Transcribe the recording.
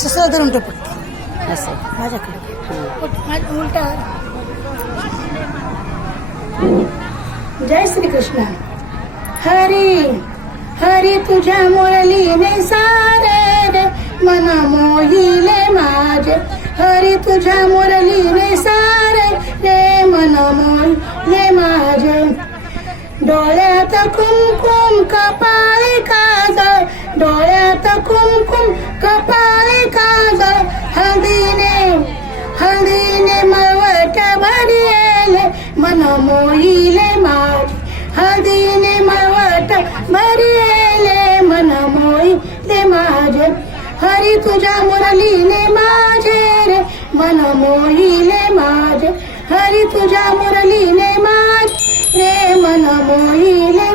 असं सहज धरून टपकते असं माझ्याकडे उलटा. जय श्री कृष्ण. हरी हरी तुझ्या मुरलीने सारे रे मन मोहिले माझे. हरी तुझ्या मुरलीने सारे रे मन मोहिले माझे. डोळ्यात कुमकुम कपाळी काजळ, डोळ्यात कुमकुम कपाळी काजळ. हळदीने मळवट भरिले मन मोहिले माझे. हळदीने मळवट भरिले मन मोहिले माझे. हरी तुझ्या मुरलीने माझे रे मन मोहिले माझे. हरी तुझ्या मुरलीने माझे रे मन मोहिले